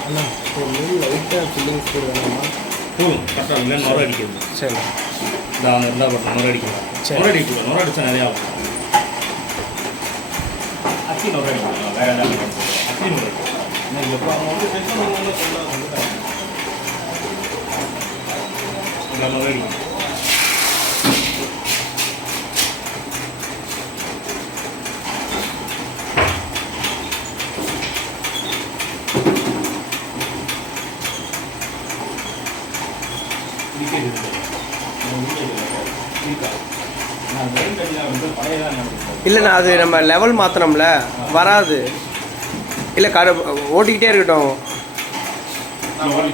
அண்ணா லைட்டாக ஃபில்லிங்ஸ் போடுவாங்கம்மா போதும் கரெக்டாக இல்லை நுர அடிக்கிறது சரி. இந்த இருந்தால் பட் நுர அடிக்கலாம் நுர அடிக்கலாம் நுர அடித்தா நிறையா ஆகும் அக்கி நுர அடிக்கலாம் வேறு இல்லைண்ணா அது நம்ம லெவல் மாற்றினோம்ல வராது. இல்லை கரு ஓட்டிக்கிட்டே இருக்கட்டும். நான் ஓடி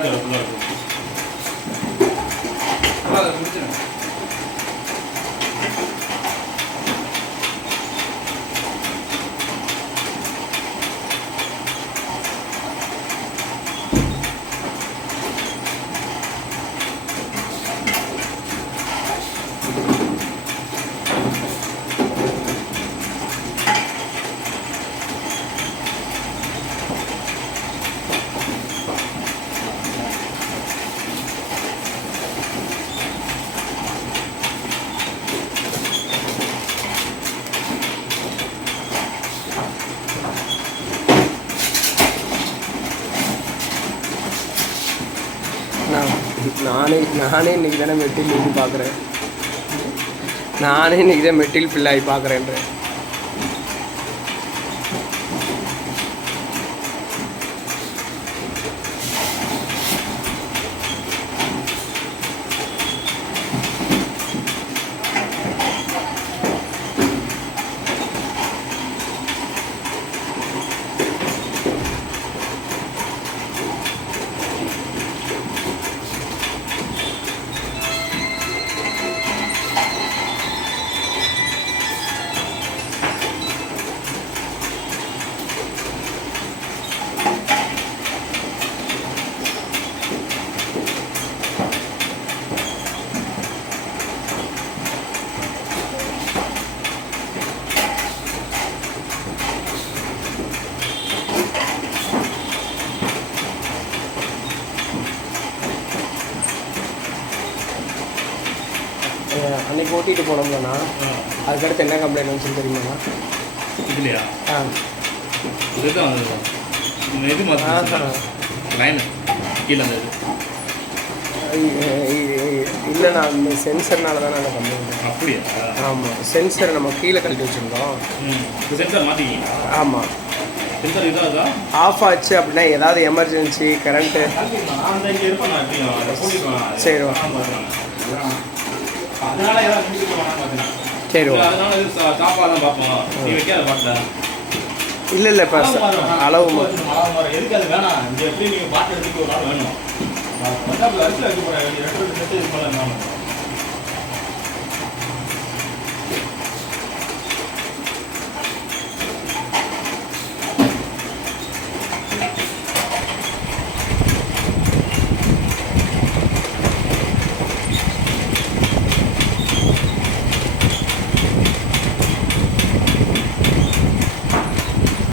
நானே நானே இன்னைக்கு தானே மெட்டில் இது பார்க்குறேன். நானே இன்றைக்கி தான் மெட்டில் ஃபில் ஆகி பார்க்குறேன்றேன். அன்னைக்கு ஓட்டிட்டு போனோம்லண்ணா. அதுக்கடுத்து என்ன கம்ப்ளைண்ட் வந்துச்சுன்னு தெரியுமாண்ணா? இதுலையா? ஆ. இதுதான் இது லைனு கீழே அந்த சென்சர்னால தான் நாங்கள் கம்ப்ளைண்ட் அப்படியா? ஆமாம் சென்சர் நம்ம கீழே கழட்டி வச்சுருந்தோம். சென்சார் ஆமாம் ஆஃப் ஆச்சு அப்படின்னா ஏதாவது எமர்ஜென்சி கரண்ட்டு நான் நான் சரி. அதனால ஏதாவது வேணாம் பார்த்தேன். சரி அதனால சாப்பாடு பார்ப்போம். நீ வைக்காத பார்த்தேன் இல்லை இல்லை இப்போ அளவு எதுக்கு அது வேணாம்? இங்க எப்படி நீங்க பாட்டு எடுத்துட்டு ஒரு நாள் வேணும்? அரிசியில் வைக்க போறேன்.